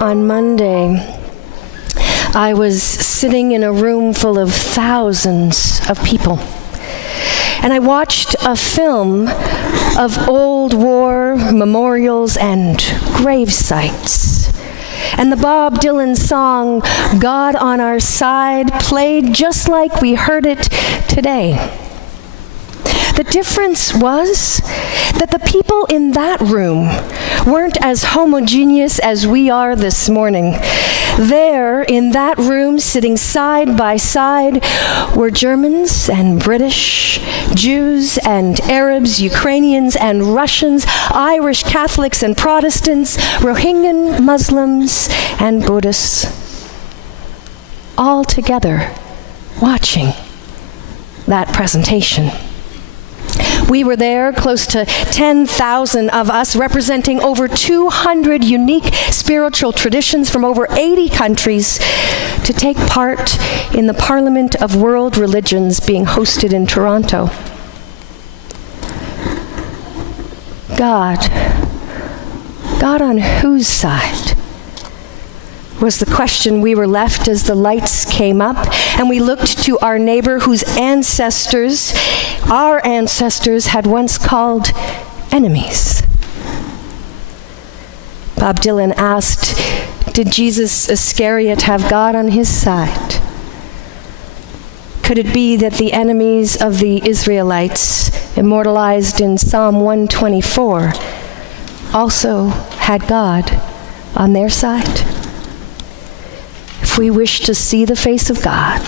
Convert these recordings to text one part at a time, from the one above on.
on Monday, I was sitting in a room full of thousands of people, and I watched a film of old war memorials and grave sites. And the Bob Dylan song, "God on Our Side," played just like we heard it today. The difference was that the people in that room weren't as homogeneous as we are this morning. There, in that room, sitting side by side, were Germans and British, Jews and Arabs, Ukrainians and Russians, Irish Catholics and Protestants, Rohingya Muslims and Buddhists, all together watching that presentation. We were there, close to 10,000 of us, representing over 200 unique spiritual traditions from over 80 countries, to take part in the Parliament of World Religions being hosted in Toronto. God on whose side? Was the question we were left as the lights came up, and we looked to our neighbor whose our ancestors had once called enemies. Bob Dylan asked, did Jesus Iscariot have God on his side? Could it be that the enemies of the Israelites, immortalized in Psalm 124, also had God on their side? If we wish to see the face of God,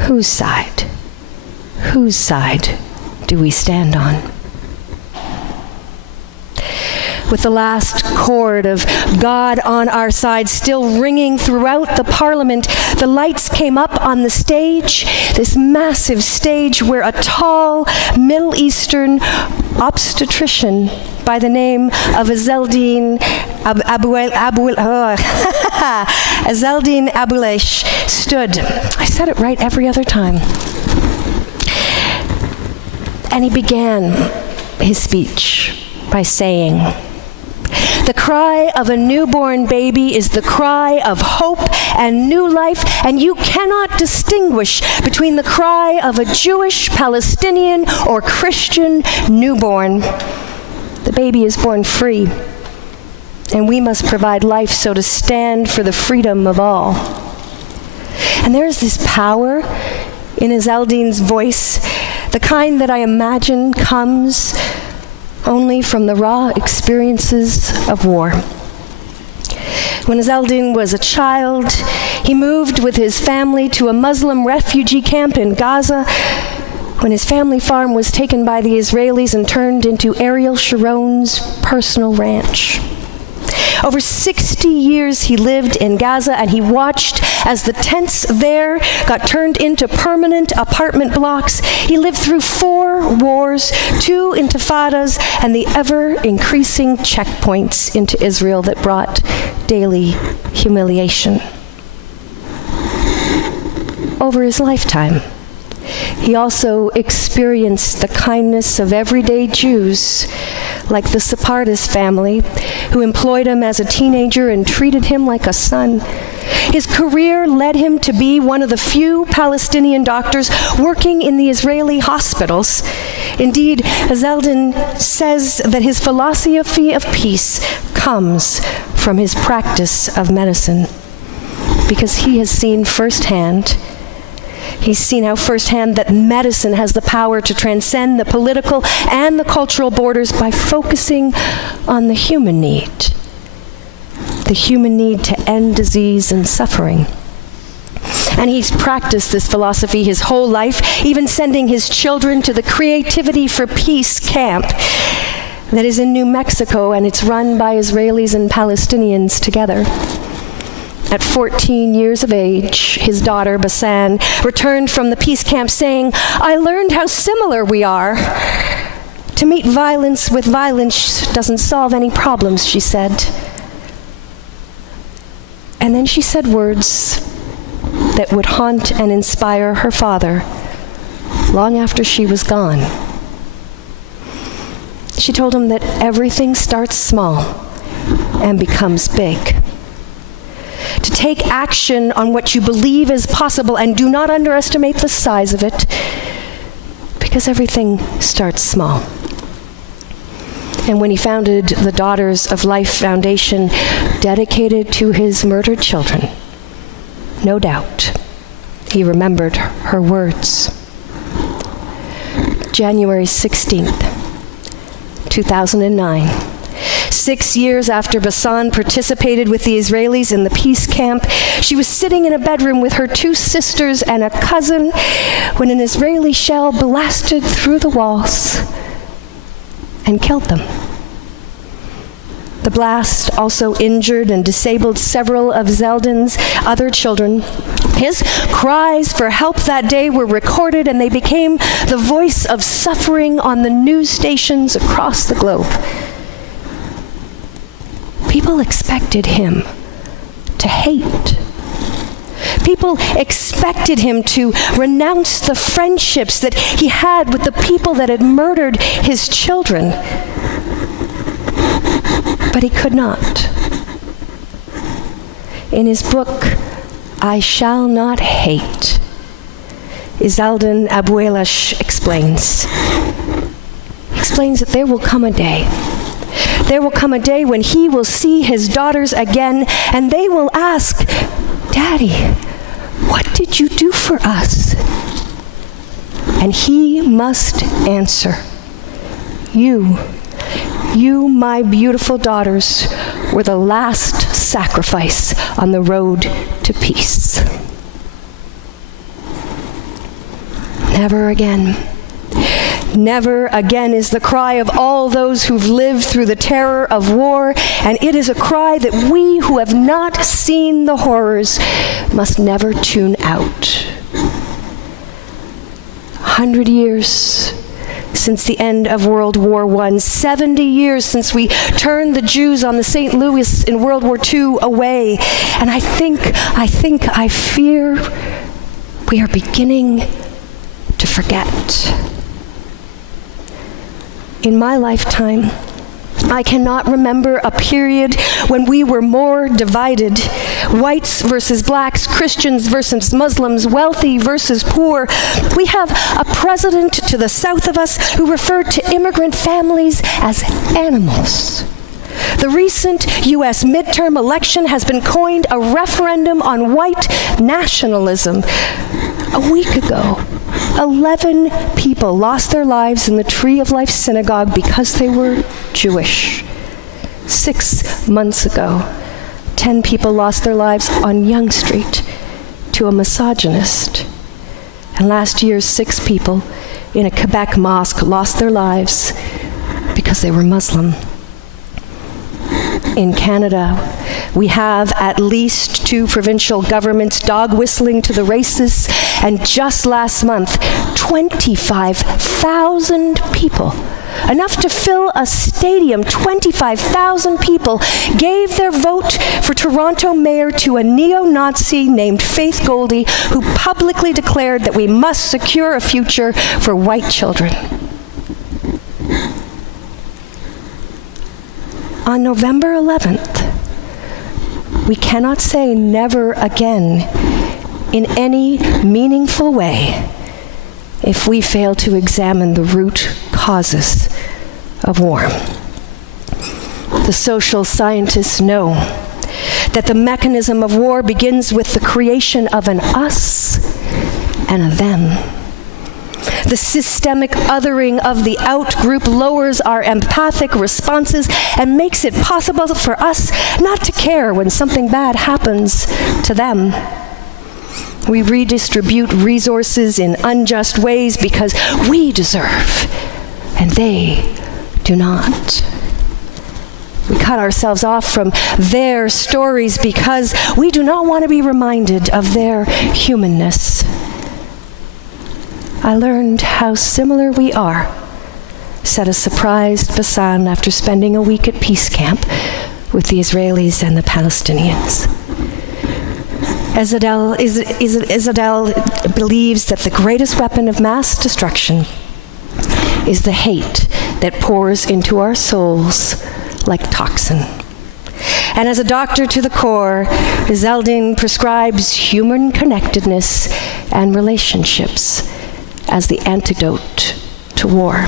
whose side? Whose side do we stand on? With the last chord of God on Our Side still ringing throughout the Parliament, the lights came up on the stage, this massive stage where a tall Middle Eastern obstetrician by the name of Izzeldin Abuelaish stood. I said it right every other time. And he began his speech by saying, "The cry of a newborn baby is the cry of hope and new life, and you cannot distinguish between the cry of a Jewish, Palestinian, or Christian newborn. The baby is born free, and we must provide life so to stand for the freedom of all." And there is this power in Izzeldin's voice, the kind that I imagine comes only from the raw experiences of war. When Izzeldin was a child, he moved with his family to a Muslim refugee camp in Gaza when his family farm was taken by the Israelis and turned into Ariel Sharon's personal ranch. Over 60 years he lived in Gaza, and he watched as the tents there got turned into permanent apartment blocks. He lived through 4 wars, 2 intifadas, and the ever-increasing checkpoints into Israel that brought daily humiliation. Over his lifetime, he also experienced the kindness of everyday Jews, like the Separdis family, who employed him as a teenager and treated him like a son. His career led him to be one of the few Palestinian doctors working in the Israeli hospitals. Indeed, Izzeldin says that his philosophy of peace comes from his practice of medicine, because he has seen firsthand He's seen how firsthand that medicine has the power to transcend the political and the cultural borders by focusing on the human need to end disease and suffering. And he's practiced this philosophy his whole life, even sending his children to the Creativity for Peace camp that is in New Mexico, and it's run by Israelis and Palestinians together. At 14 years of age, his daughter, Basan, returned from the peace camp saying, "I learned how similar we are. To meet violence with violence doesn't solve any problems," she said. And then she said words that would haunt and inspire her father long after she was gone. She told him that everything starts small and becomes big. take action on what you believe is possible, and do not underestimate the size of it, because everything starts small. And when he founded the Daughters of Life Foundation, dedicated to his murdered children, no doubt he remembered her words. January 16th, 2009. 6 years after Basan participated with the Israelis in the peace camp, she was sitting in a bedroom with her 2 sisters and a cousin when an Israeli shell blasted through the walls and killed them. The blast also injured and disabled several of Izzeldin's other children. His cries for help that day were recorded, and they became the voice of suffering on the news stations across the globe. People expected him to hate. People expected him to renounce the friendships that he had with the people that had murdered his children. But he could not. In his book, I Shall Not Hate, Izzeldin Abuelaish explains that there will come a day. There will come a day when he will see his daughters again, and they will ask, "Daddy, what did you do for us?" And he must answer, You, my beautiful daughters, were the last sacrifice on the road to peace. Never again. Never again is the cry of all those who've lived through the terror of war, and it is a cry that we who have not seen the horrors must never tune out. 100 years since the end of World War I, 70 years since we turned the Jews on the St. Louis in World War II away, and I fear we are beginning to forget. In my lifetime, I cannot remember a period when we were more divided. Whites versus blacks, Christians versus Muslims, wealthy versus poor. We have a president to the south of us who referred to immigrant families as animals. The recent U.S. midterm election has been coined a referendum on white nationalism. A week ago, 11 people lost their lives in the Tree of Life synagogue because they were Jewish. 6 months ago, 10 people lost their lives on Yonge Street to a misogynist. And last year, 6 people in a Quebec mosque lost their lives because they were Muslim. In Canada, we have at least 2 provincial governments dog whistling to the racists, and just last month, 25,000 people, enough to fill a stadium, 25,000 people gave their vote for Toronto mayor to a neo-Nazi named Faith Goldie, who publicly declared that we must secure a future for white children. On November 11th, we cannot say never again in any meaningful way if we fail to examine the root causes of war. The social scientists know that the mechanism of war begins with the creation of an us and a them. The systemic othering of the out-group lowers our empathic responses and makes it possible for us not to care when something bad happens to them. We redistribute resources in unjust ways because we deserve, and they do not. We cut ourselves off from their stories because we do not want to be reminded of their humanness. I learned how similar we are, said a surprised Basan after spending a week at peace camp with the Israelis and the Palestinians. Izzeldin believes that the greatest weapon of mass destruction is the hate that pours into our souls like toxin. And as a doctor to the core, Izzeldin prescribes human connectedness and relationships as the antidote to war.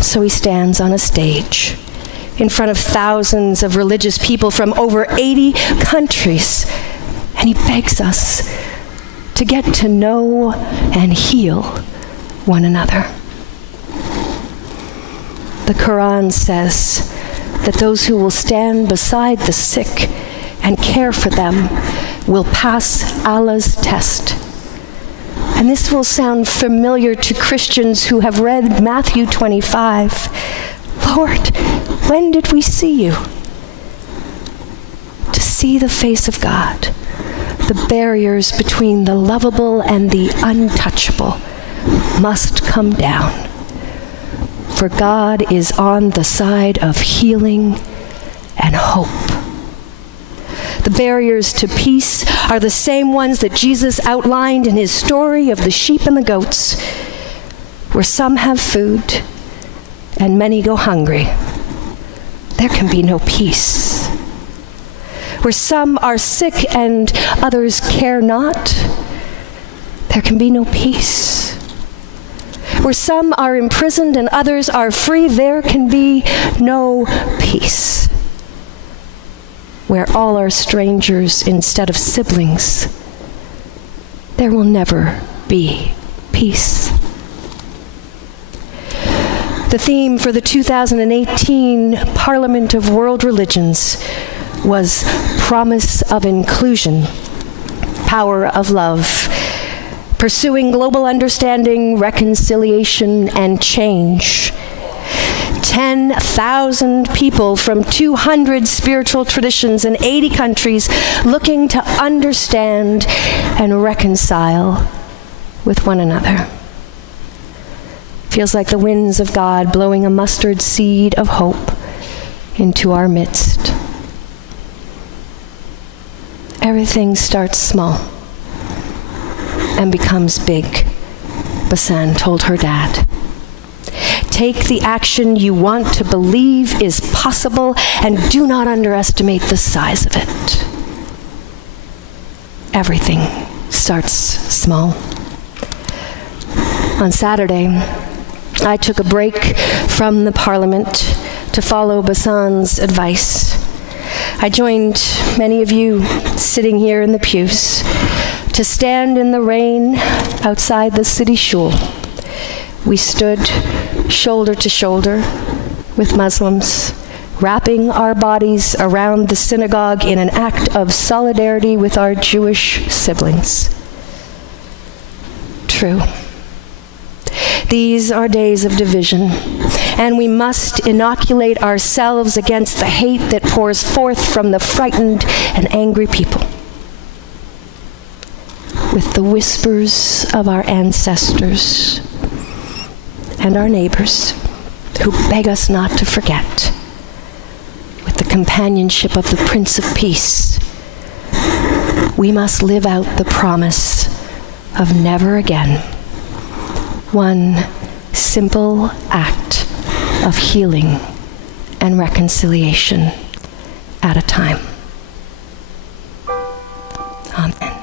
So he stands on a stage in front of thousands of religious people from over 80 countries, and he begs us to get to know and heal one another. The Quran says that those who will stand beside the sick and care for them will pass Allah's test. And this will sound familiar to Christians who have read Matthew 25. Lord, when did we see you? To see the face of God, the barriers between the lovable and the untouchable must come down. For God is on the side of healing and hope. The barriers to peace are the same ones that Jesus outlined in his story of the sheep and the goats, where some have food and many go hungry. There can be no peace. Where some are sick and others care not, there can be no peace. Where some are imprisoned and others are free, there can be no peace. Where all are strangers instead of siblings, there will never be peace. The theme for the 2018 Parliament of World Religions was Promise of Inclusion, Power of Love, Pursuing Global Understanding, Reconciliation, and Change. 10,000 people from 200 spiritual traditions in 80 countries looking to understand and reconcile with one another. Feels like the winds of God blowing a mustard seed of hope into our midst. Everything starts small and becomes big, Basan told her dad. Take the action you want to believe is possible, and do not underestimate the size of it. Everything starts small. On Saturday, I took a break from the Parliament to follow Basan's advice. I joined many of you sitting here in the pews to stand in the rain outside the city shul. We stood shoulder to shoulder with Muslims, wrapping our bodies around the synagogue in an act of solidarity with our Jewish siblings. True. These are days of division, and we must inoculate ourselves against the hate that pours forth from the frightened and angry people with the whispers of our ancestors and our neighbors who beg us not to forget, with the companionship of the Prince of Peace. We must live out the promise of never again. One simple act of healing and reconciliation at a time. Amen.